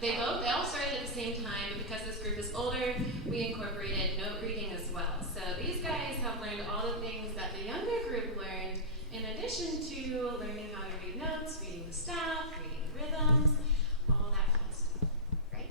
they all started at the same time, but because this group is older, we incorporated note reading as well. So these guys have learned all the things that the younger group learned, in addition to learning how to read notes, reading the staff, reading the rhythms, all that fun stuff. Right?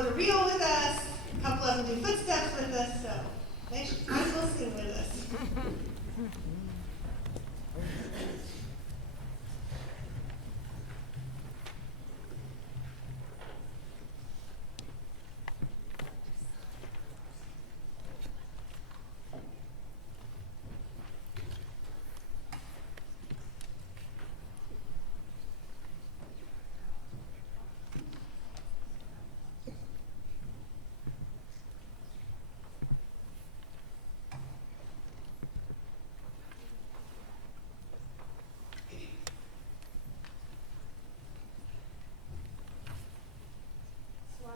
load a reel with us. A couple of them do footsteps with us, so they might as well sing with us.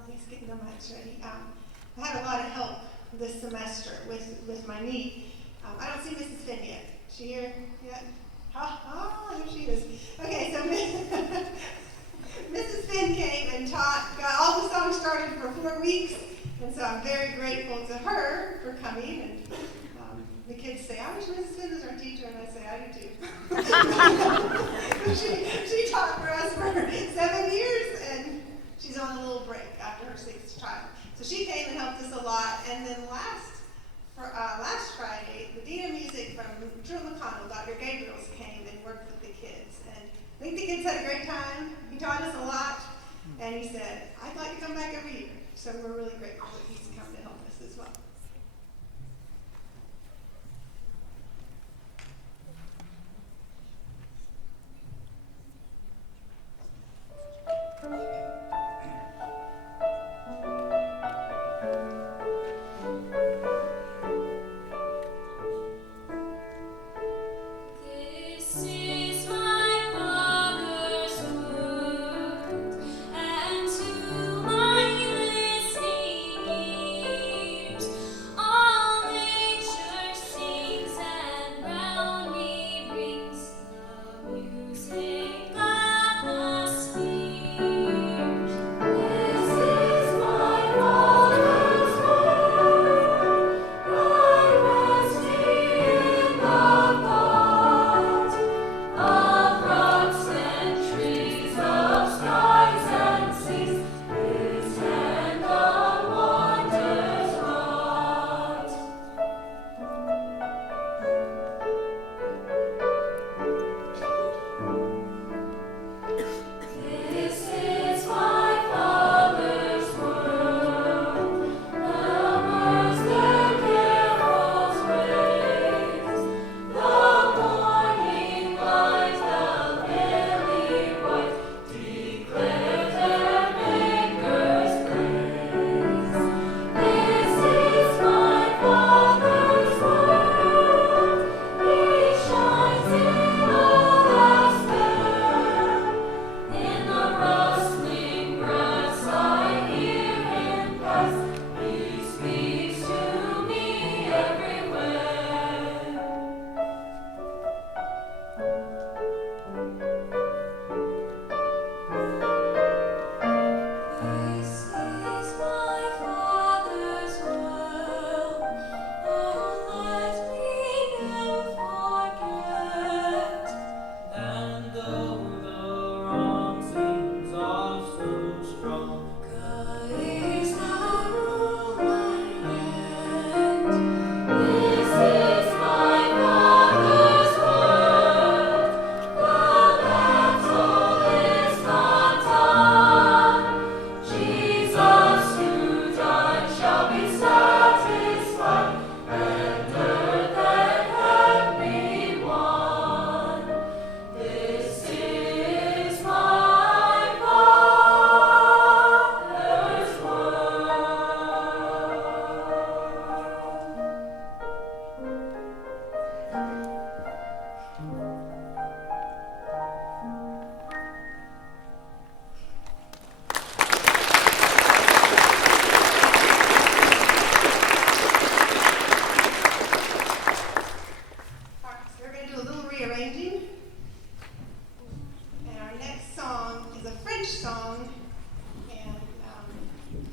He's getting the mics ready. I had a lot of help this semester with my knee. I don't see Mrs. Finn yet. Is she here yet? Oh, there she is. Okay, so Mrs. Finn came and got all the songs started for 4 weeks, and so I'm very grateful to her for coming. And the kids say, I wish Mrs. Finn was our teacher, and I say, I do too. she taught for us for 7 years, and she's on a little break after her 6th child. So she came and helped us a lot. And then last Friday, the Dean of Music from Drew McConnell, Dr. Gabriels, came and worked with the kids. And I think the kids had a great time. He taught us a lot. And he said, I'd like to come back every year. So we're really grateful that he's come to help us as well.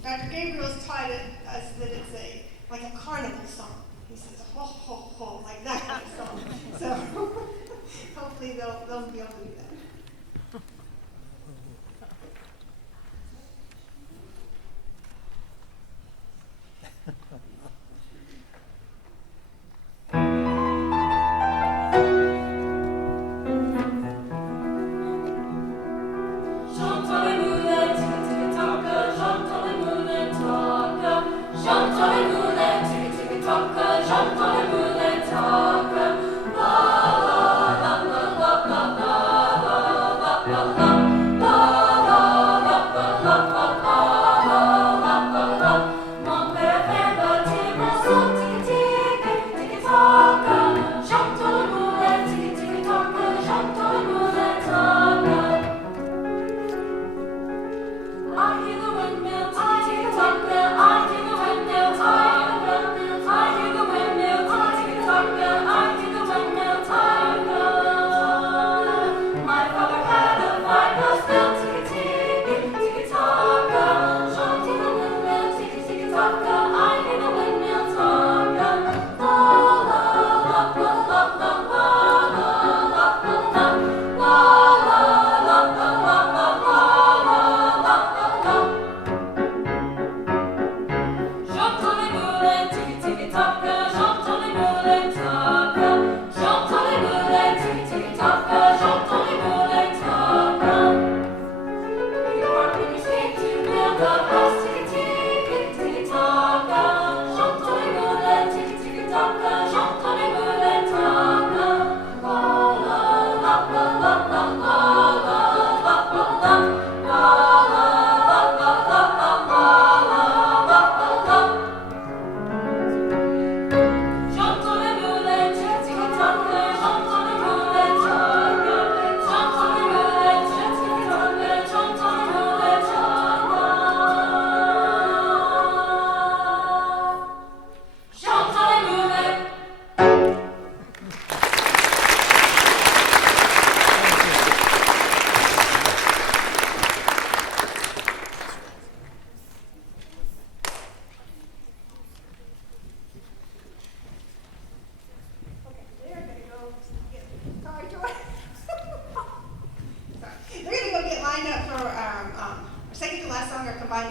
Dr. Gabriel's taught us that it's like a carnival song. He says, ho, ho, ho, like that kind of song. So hopefully they'll be able to do that.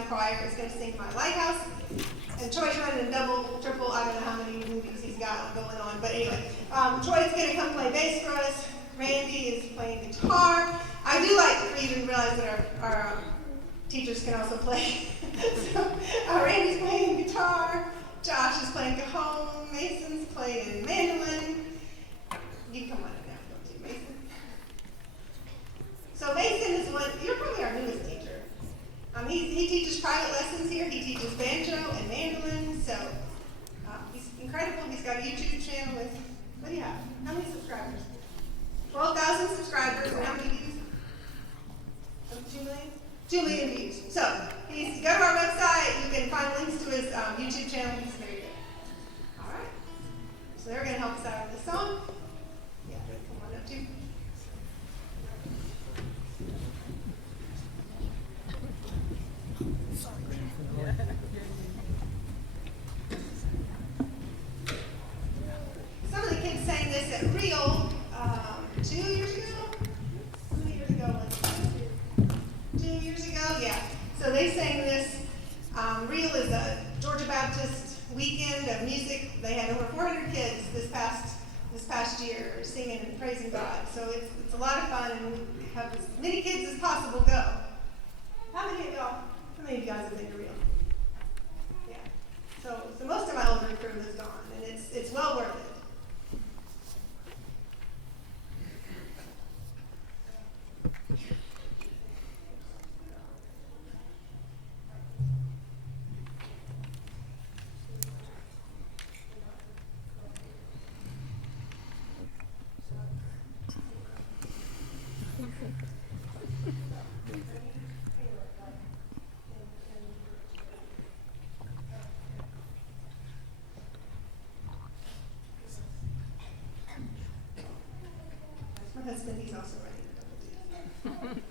Math Choir is going to sing My Lighthouse. And Troy's running a double, triple, I don't know how many movies he's got going on. But anyway, Troy's going to come play bass for us. Randy is playing guitar. I do like for you to realize that our teachers can also play. So Randy's playing guitar. Josh is playing cajon. Mason's playing mandolin. You come on in now, don't you, Mason? So Mason is you're probably our newest teacher. He teaches private lessons here. He teaches banjo and mandolin. So he's incredible. He's got a YouTube channel with, what do you have? How many subscribers? 12,000 subscribers. And how many views? 2 million? 2 million views. So go to our website. You can find links to his YouTube channel. He's very good. All right. So they're going to help us out with this song. Yeah, come on up too. Some of the kids sang this at Real 2 years ago. How many years ago was it? 2 years ago, yeah. So they sang this. Real is a Georgia Baptist weekend of music. They had over 400 kids this past year singing and praising God. So it's a lot of fun, and we have as many kids as possible go. How many of you guys have been to Real? Yeah. So most of my older crew has gone, and it's well worth it. My husband, he's also writing a double D.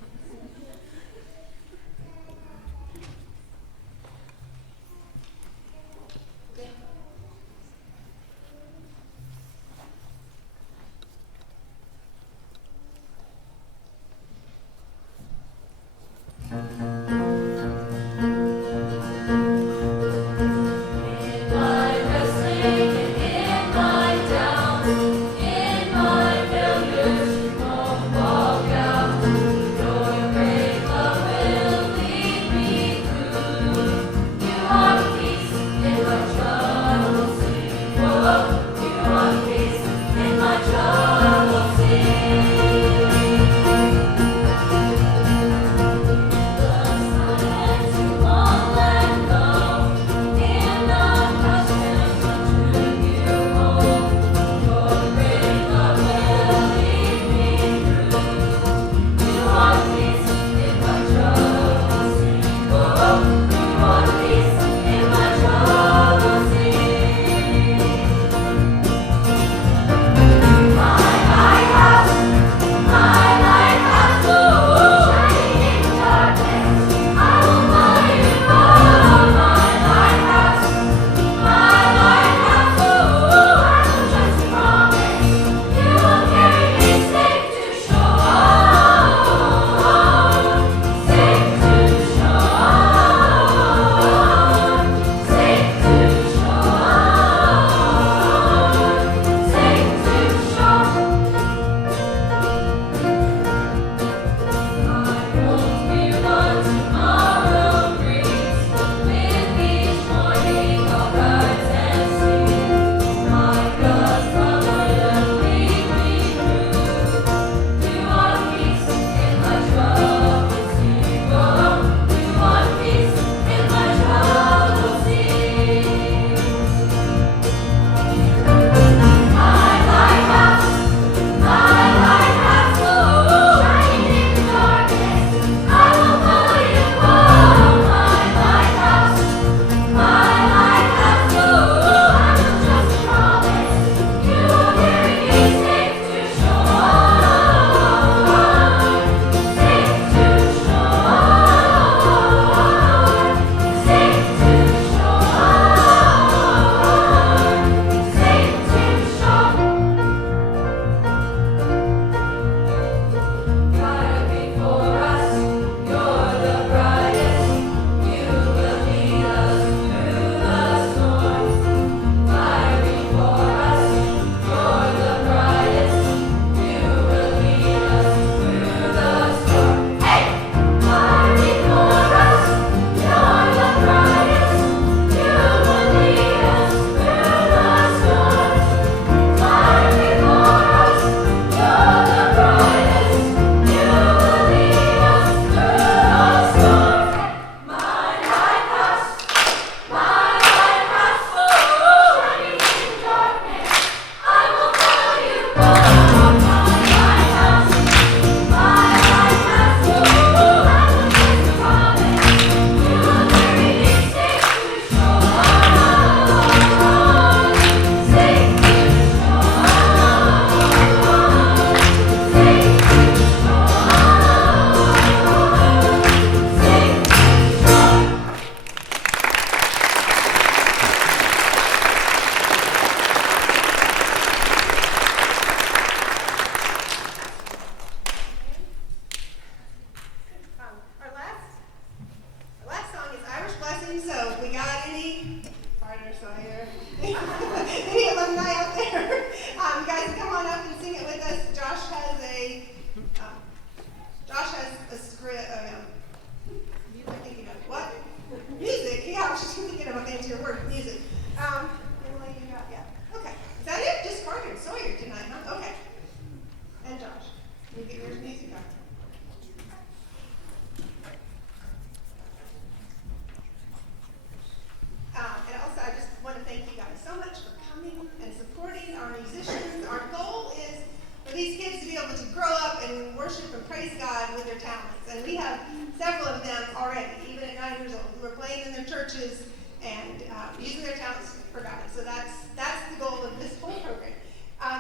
children praise God with their talents. And we have several of them already, even at 9 years old, who are playing in their churches and using their talents for God. So that's the goal of this whole program.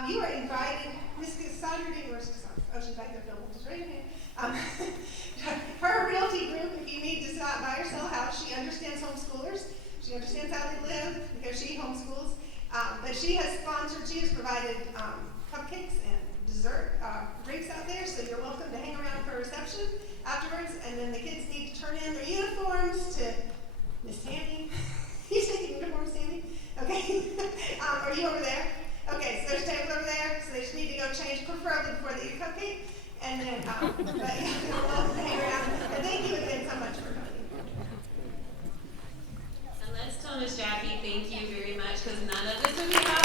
You are invited, Miss Cassandra didn't work, oh, she's back there filming, just raise your hand. Her realty group, if you need to stop by or sell a house, she understands homeschoolers. She understands how they live because she homeschools. But she has provided cupcakes and dessert drinks out there, so you're welcome to hang around for a reception afterwards. And then the kids need to turn in their uniforms to Miss Tammy. You taking uniforms, Tammy? Okay. Are you over there? Okay, so there's a table over there, so they just need to go change, preferably before they eat a cupcake. And then, but you're welcome to hang around. And thank you again so much for coming. And let's tell Miss Jackie thank you very much, because none of this would be possible